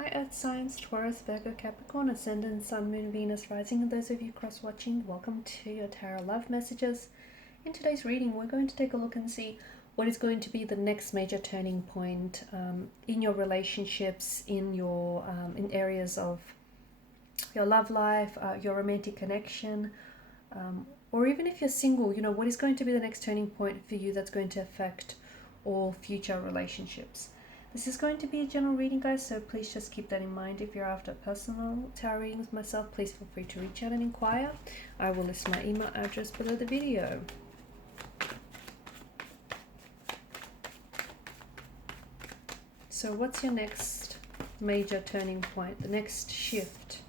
Hi Earth signs, Taurus, Virgo, Capricorn, Ascendant, Sun, Moon, Venus, Rising, and those of you cross-watching, welcome to your Tarot Love Messages. In today's reading, we're going to take a look and see what is going to be the next major turning point in your relationships, in your in areas of your love life, your romantic connection, or even if you're single, you know, what is going to be the next turning point for you that's going to affect all future relationships. This is going to be a general reading, guys, so please just keep that in mind. If you're after personal tarot readings myself, please feel free to reach out and inquire. I will list my email address below the video. So what's your next major turning point, the next shift?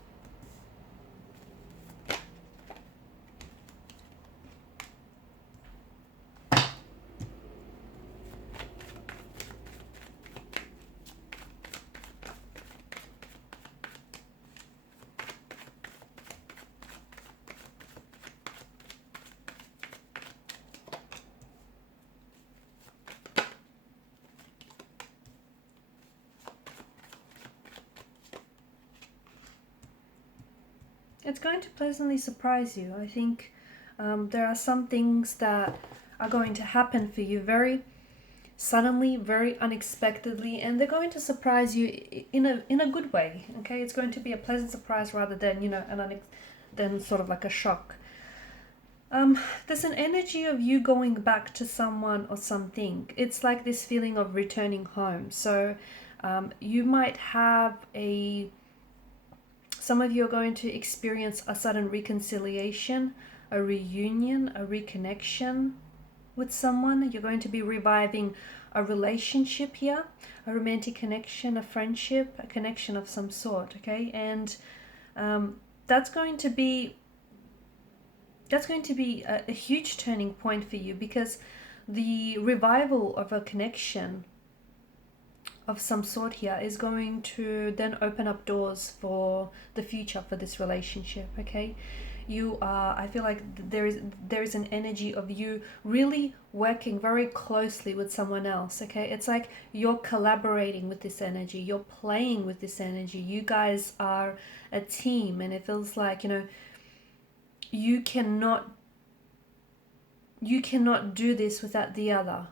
It's going to pleasantly surprise you. I think there are some things that are going to happen for you very suddenly, very unexpectedly, and they're going to surprise you in a good way. Okay, it's going to be a pleasant surprise rather than, you know, than sort of like a shock. There's an energy of you going back to someone or something. It's like this feeling of returning home. So you might have some of you are going to experience a sudden reconciliation, a reunion, a reconnection with someone. You're going to be reviving a relationship here, a romantic connection, a friendship, a connection of some sort, okay? And that's going to be a huge turning point for you, because the revival of a connection of some sort here is going to then open up doors for the future for this relationship. Okay, you are, I feel like there is an energy of you really working very closely with someone else. Okay, it's like you're collaborating with this energy, you're playing with this energy, you guys are a team, and it feels like, you know, you cannot do this without the other.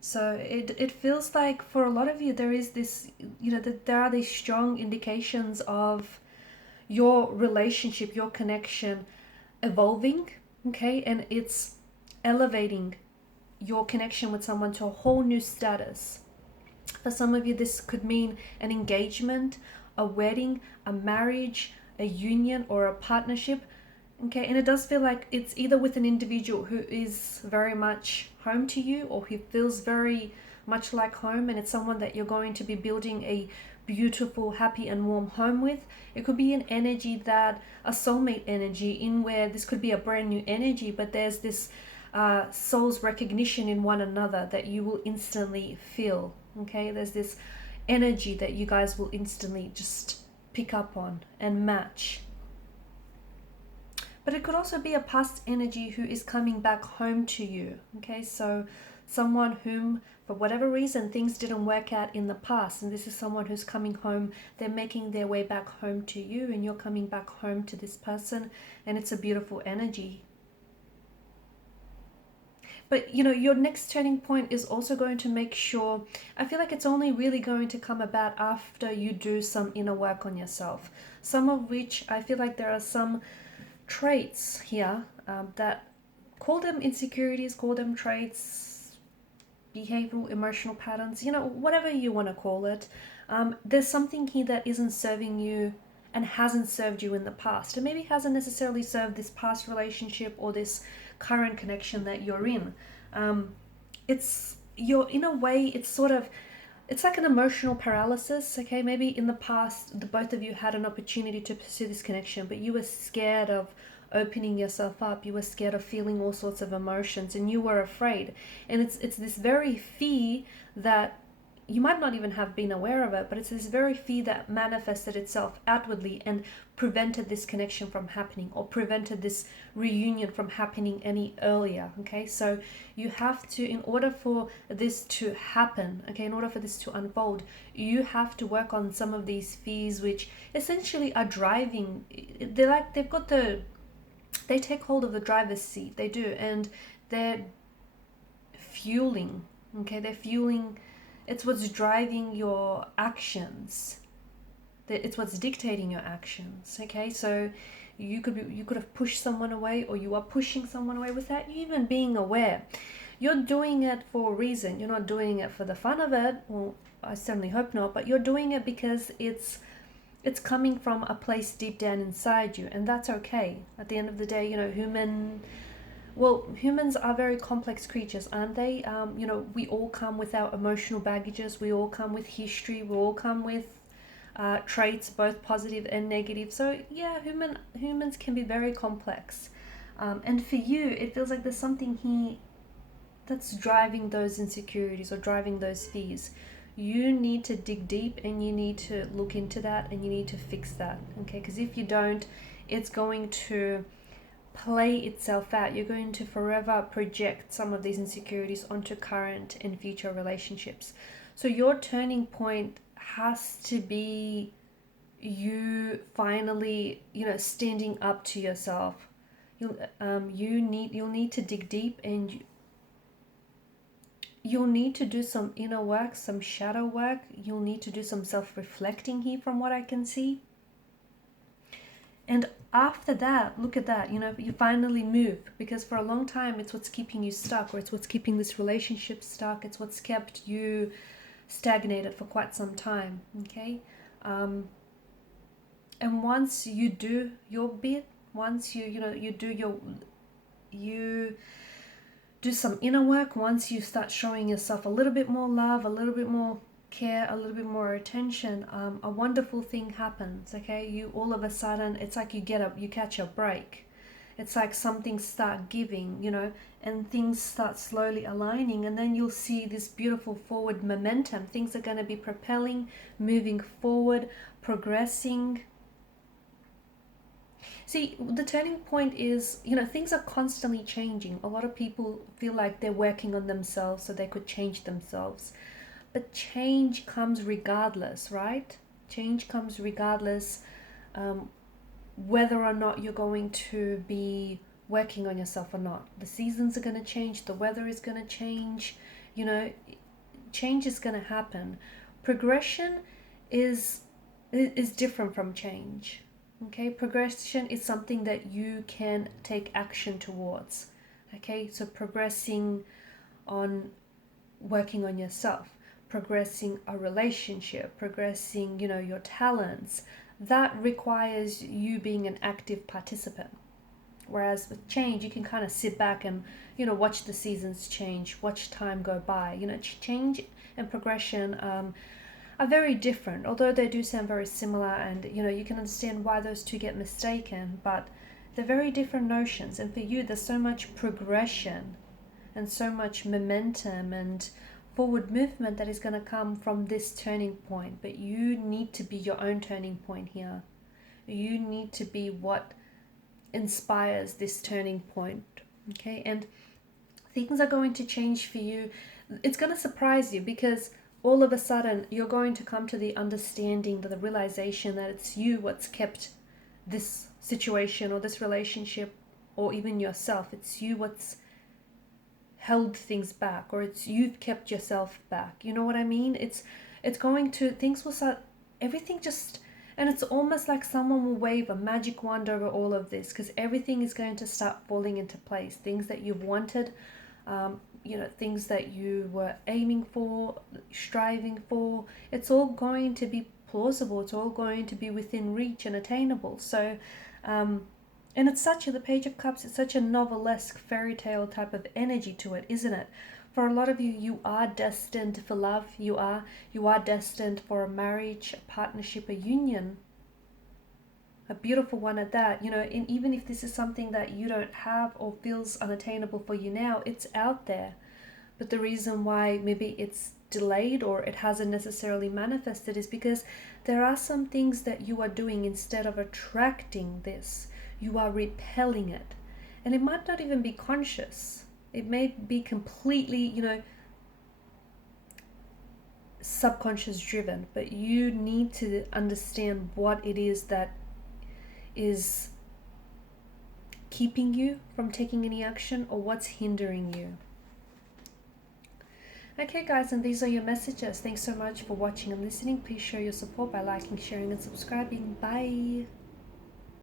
So it feels like for a lot of you there is this, you know, that there are these strong indications of your relationship, your connection evolving, okay? And it's elevating your connection with someone to a whole new status. For some of you, this could mean an engagement, a wedding, a marriage, a union, or a partnership. Okay, and it does feel like it's either with an individual who is very much home to you, or who feels very much like home, and it's someone that you're going to be building a beautiful, happy, and warm home with. It could be an energy that, a soulmate energy, in where this could be a brand new energy, but there's this soul's recognition in one another that you will instantly feel. Okay, there's this energy that you guys will instantly just pick up on and match. But it could also be a past energy who is coming back home to you. Okay, so someone whom, for whatever reason, things didn't work out in the past, and this is someone who's coming home. They're making their way back home to you, and you're coming back home to this person, and it's a beautiful energy. But, you know, your next turning point is also going to make sure, I feel like it's only really going to come about after you do some inner work on yourself. Some of which, I feel like there are some traits here that, call them insecurities, call them traits, behavioral, emotional patterns, you know, whatever you want to call it. There's something here that isn't serving you and hasn't served you in the past. It maybe hasn't necessarily served this past relationship or this current connection that you're in. You're in a way, it's like an emotional paralysis. Okay, maybe in the past the both of you had an opportunity to pursue this connection, but you were scared of opening yourself up, you were scared of feeling all sorts of emotions, and you were afraid. And it's this very fear that you might not even have been aware of it, but it's this very fear that manifested itself outwardly and prevented this connection from happening, or prevented this reunion from happening any earlier. Okay, so you have to, in order for this to happen, okay, in order for this to unfold, you have to work on some of these fears, which essentially are driving, they're like, they take hold of the driver's seat, they do, and they're fueling, okay, they're fueling, it's what's driving your actions, it's what's dictating your actions. Okay, so you could have pushed someone away, or you are pushing someone away without you even being aware. You're doing it for a reason. You're not doing it for the fun of it. Well, I certainly hope not, but you're doing it because it's coming from a place deep down inside you, and that's okay. At the end of the day, you know, humans are very complex creatures, aren't they? You know, we all come with our emotional baggages. We all come with history. We all come with traits, both positive and negative. So yeah, humans can be very complex. And for you, it feels like there's something here that's driving those insecurities or driving those fears. You need to dig deep, and you need to look into that, and you need to fix that. Okay, because if you don't, it's going to play itself out. You're going to forever project some of these insecurities onto current and future relationships. So your turning point has to be you finally, you know, standing up to yourself. You'll need to dig deep, and you'll need to do some inner work, some shadow work. You'll need to do some self-reflecting here, from what I can see. And after that, look at that, you know, you finally move, because for a long time it's what's keeping you stuck, or it's what's keeping this relationship stuck. It's what's kept you stagnated for quite some time. Okay, and once you do your bit, once you do some inner work, once you start showing yourself a little bit more love, a little bit more care, a little bit more attention, a wonderful thing happens. Okay, you all of a sudden, it's like you catch a break. It's like something start giving, you know, and things start slowly aligning, and then you'll see this beautiful forward momentum. Things are going to be propelling, moving forward, progressing. See, the turning point is, you know, things are constantly changing. A lot of people feel like they're working on themselves so they could change themselves. But change comes regardless, right? Change comes regardless, whether or not you're going to be working on yourself or not. The seasons are going to change. The weather is going to change. You know, change is going to happen. Progression is different from change. Okay, progression is something that you can take action towards. Okay, so progressing on working on yourself, progressing a relationship, progressing, you know, your talents, that requires you being an active participant. Whereas with change, you can kind of sit back and, you know, watch the seasons change, watch time go by. You know, change and progression are very different, although they do sound very similar, and, you know, you can understand why those two get mistaken, but they're very different notions. And for you, there's so much progression and so much momentum and forward movement that is going to come from this turning point. But you need to be your own turning point here. You need to be what inspires this turning point. Okay, and things are going to change for you. It's going to surprise you, because all of a sudden you're going to come to the understanding, the realization that it's you what's kept this situation or this relationship, or even yourself. It's you what's held things back, or it's you've kept yourself back. You know what I mean? It's going to, things will start, everything just, and it's almost like someone will wave a magic wand over all of this, because everything is going to start falling into place. Things that you've wanted, you know, things that you were aiming for, striving for, it's all going to be plausible. It's all going to be within reach and attainable. So, and it's the Page of Cups, it's such a novelesque fairy tale type of energy to it, isn't it? For a lot of you, you are destined for love. You are destined for a marriage, a partnership, a union, a beautiful one at that. You know, and even if this is something that you don't have or feels unattainable for you now, it's out there. But the reason why maybe it's delayed or it hasn't necessarily manifested is because there are some things that you are doing. Instead of attracting this, you are repelling it. And it might not even be conscious. It may be completely, subconscious driven, but you need to understand what it is that is keeping you from taking any action, or what's hindering you. Okay guys, and these are your messages. Thanks so much for watching and listening. Please show your support by liking, sharing and subscribing. Bye.